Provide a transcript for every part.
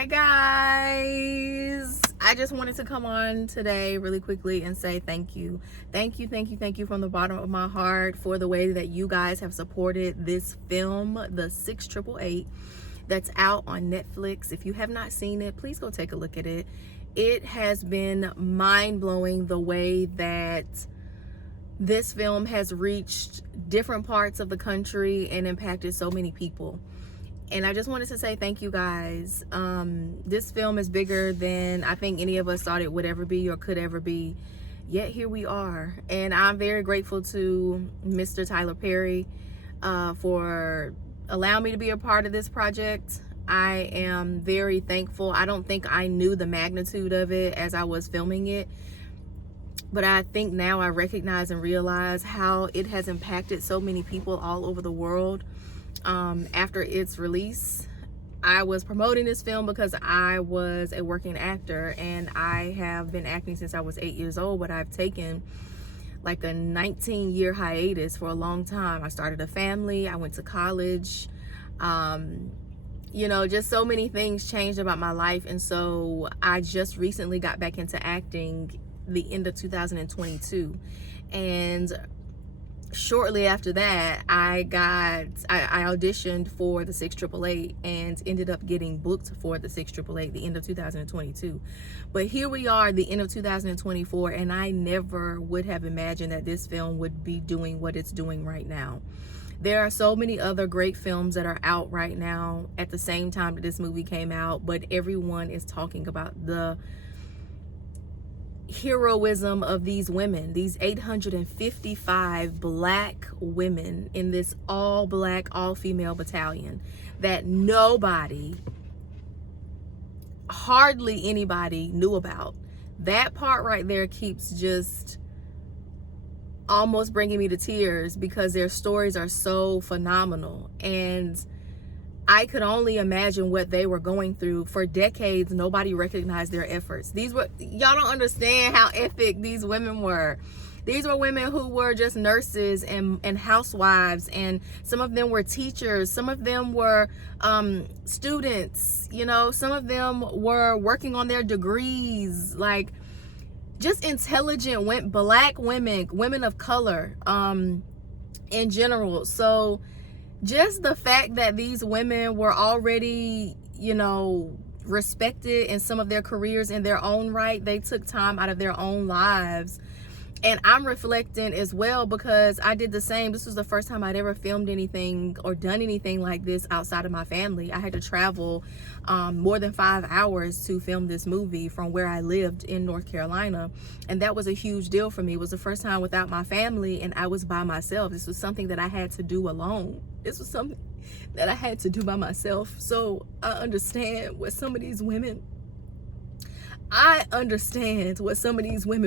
Hi guys, I just wanted to come on today really quickly and say thank you from the bottom of my heart for the way that you guys have supported this film, The 6888, that's out on Netflix. If you have not seen it, please go take a look at it. It has been mind-blowing the way that this film has reached different parts of the country and impacted so many people. And I just wanted to say thank you guys. This film is bigger than I think any of us thought it would ever be or could ever be. Yet here we are. And I'm very grateful to Mr. Tyler Perry for allowing me to be a part of this project. I am very thankful. I don't think I knew the magnitude of it as I was filming it. But I think now I recognize and realize how it has impacted so many people all over the world. After its release, I was promoting this film because I was a working actor and I have been acting since I was 8 years old, but I've taken like a 19-year hiatus for a long time. I started a family, I went to college, you know, just so many things changed about my life. And so I just recently got back into acting the end of 2022, and shortly after that, I auditioned for the 6888 and ended up getting booked for the 6888 the end of 2022. But here we are, the end of 2024, and I never would have imagined that this film would be doing what it's doing right now. There are so many other great films that are out right now at the same time that this movie came out, but everyone is talking about the heroism of these women, these 855 black women in this all black, all female battalion that nobody, hardly anybody knew about. That part right there keeps just almost bringing me to tears because their stories are so phenomenal. And I could only imagine what they were going through. For decades, nobody recognized their efforts. Y'all don't understand how epic these women were. These were women who were just nurses and housewives, and some of them were teachers, some of them were students, you know, some of them were working on their degrees, like just intelligent black women, women of color in general. So just the fact that these women were already, you know, respected in some of their careers in their own right, they took time out of their own lives. And I'm reflecting as well because I did the same. This was the first time I'd ever filmed anything or done anything like this outside of my family. I had to travel more than 5 hours to film this movie from where I lived in North Carolina. And that was a huge deal for me. It was the first time without my family and I was by myself. This was something that I had to do alone. This was something that I had to do by myself. So I understand what some of these women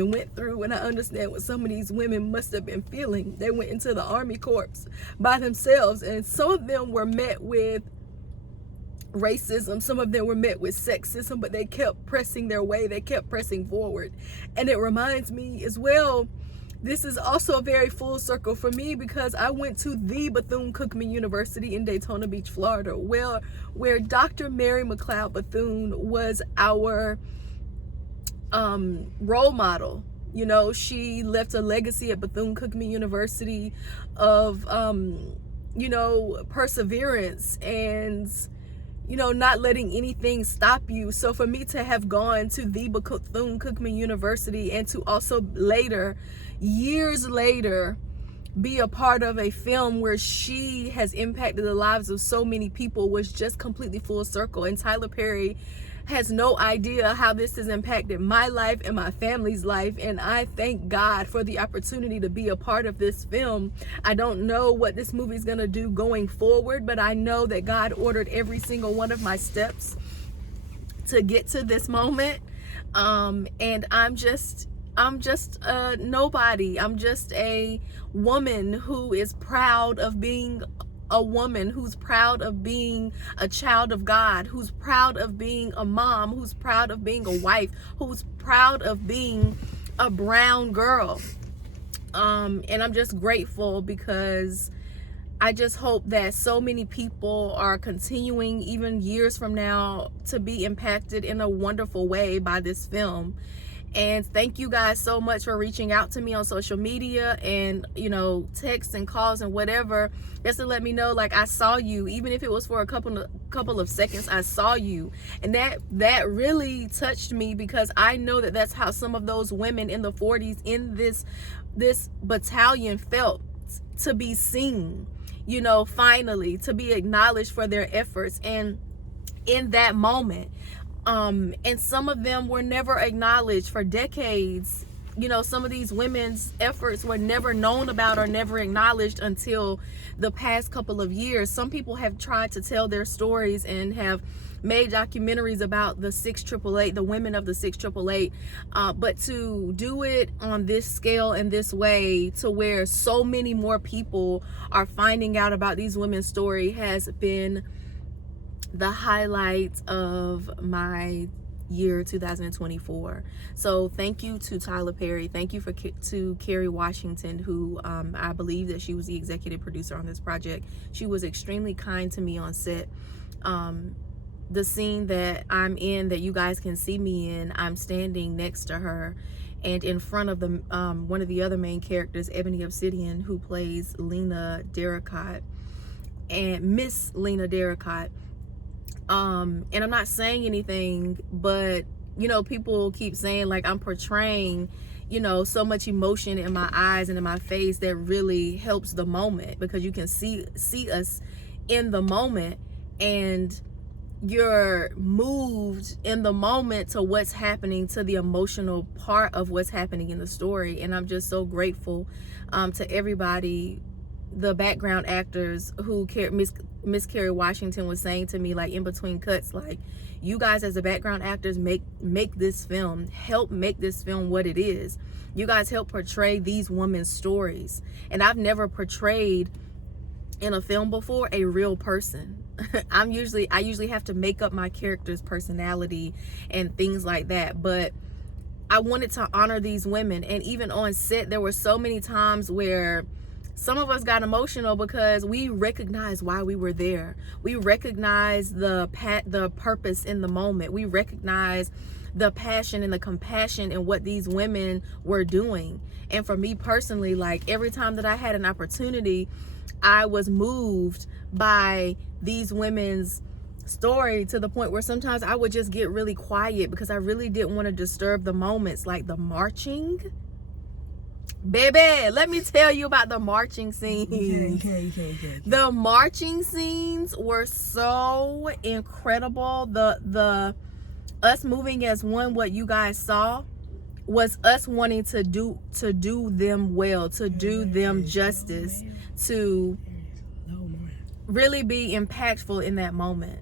went through, and I understand what some of these women must have been feeling. They went into the Army Corps by themselves, and some of them were met with racism, some of them were met with sexism, but they kept pressing their way, they kept pressing forward. And it reminds me as well, this is also a very full circle for me because I went to the Bethune-Cookman University in Daytona Beach, Florida, where Dr. Mary McLeod Bethune was our role model. You know, she left a legacy at Bethune-Cookman University of you know, perseverance and, you know, not letting anything stop you. So for me to have gone to the Bethune-Cookman University and to also later, years later, be a part of a film where she has impacted the lives of so many people was just completely full circle. And Tyler Perry has no idea how this has impacted my life and my family's life, and I thank God for the opportunity to be a part of this film. I don't know what this movie is gonna do going forward, but I know that God ordered every single one of my steps to get to this moment. And I'm just a nobody. I'm just a woman who is proud of being a woman, who's proud of being a child of God, who's proud of being a mom, who's proud of being a wife, who's proud of being a brown girl. And I'm just grateful because I just hope that so many people are continuing, even years from now, to be impacted in a wonderful way by this film. And thank you guys so much for reaching out to me on social media and, you know, texts and calls and whatever, just to let me know, like, I saw you. Even if it was for a couple of seconds, I saw you. And that really touched me, because I know that that's how some of those women in the 40s in this battalion felt, to be seen, you know, finally to be acknowledged for their efforts. And in that moment, and some of them were never acknowledged for decades. You know, some of these women's efforts were never known about or never acknowledged until the past couple of years. Some people have tried to tell their stories and have made documentaries about the 688, the women of the 688, but to do it on this scale and this way, to where so many more people are finding out about these women's story, has been the highlight of my year 2024. So thank you to Tyler Perry. Thank you to Kerry Washington, who I believe that she was the executive producer on this project. She was extremely kind to me on set. The scene that I'm in, that you guys can see me in, I'm standing next to her and in front of the one of the other main characters, Ebony Obsidian, who plays Lena Darracott, and Miss Lena Darracott. And I'm not saying anything, but, you know, people keep saying, like, I'm portraying, you know, so much emotion in my eyes and in my face that really helps the moment, because you can see us in the moment, and you're moved in the moment to what's happening, to the emotional part of what's happening in the story. And I'm just so grateful to everybody, the background actors who Miss Kerry Washington was saying to me, like, in between cuts, like, you guys as the background actors make this film, help make this film what it is. You guys help portray these women's stories. And I've never portrayed in a film before a real person. I usually have to make up my character's personality and things like that, but I wanted to honor these women. And even on set, there were so many times where some of us got emotional because we recognized why we were there. We recognized the purpose in the moment. We recognized the passion and the compassion in what these women were doing. And for me personally, like, every time that I had an opportunity, I was moved by these women's story, to the point where sometimes I would just get really quiet because I really didn't want to disturb the moments, like the marching. Baby, let me tell you about the marching scenes. Okay. The marching scenes were so incredible. The us moving as one, what you guys saw was us wanting to do them well, to do them justice, to really be impactful in that moment,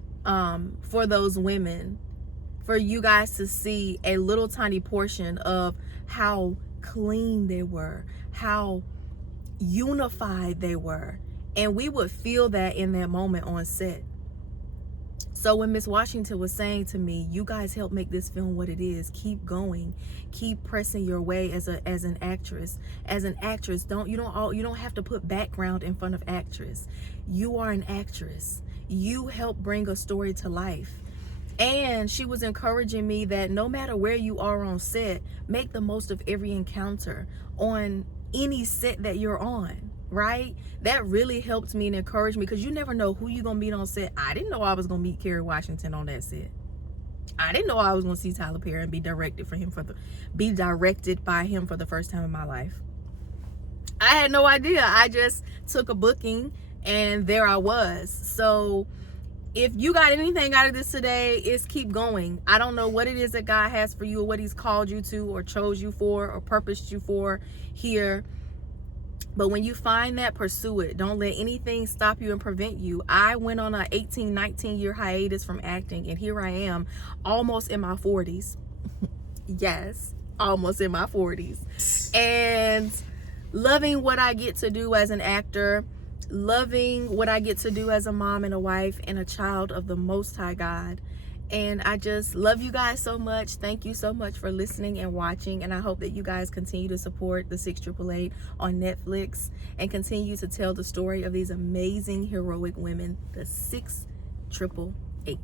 for those women, for you guys to see a little tiny portion of how clean they were, how unified they were. And we would feel that in that moment on set. So when Miss Washington was saying to me, you guys help make this film what it is, keep going, keep pressing your way as an actress. As an actress, you don't have to put background in front of actress. You are an actress. You help bring a story to life. And she was encouraging me that no matter where you are on set, make the most of every encounter on any set that you're on, right? That really helped me and encouraged me, because you never know who you're gonna meet on set. I didn't know I was gonna meet Kerry Washington on that set. I didn't know I was gonna see Tyler Perry and be directed by him for the first time in my life. I had no idea. I just took a booking and there I was. So if you got anything out of this today, it's keep going. I don't know what it is that God has for you, or what he's called you to, or chose you for, or purposed you for here. But when you find that, pursue it. Don't let anything stop you and prevent you. I went on an 18, 19 year hiatus from acting, and here I am, almost in my 40s. Yes, almost in my 40s. And loving what I get to do as an actor, loving what I get to do as a mom and a wife and a child of the Most High God. And I just love you guys so much. Thank you so much for listening and watching. And I hope that you guys continue to support the 6888 on Netflix and continue to tell the story of these amazing heroic women, the 6888.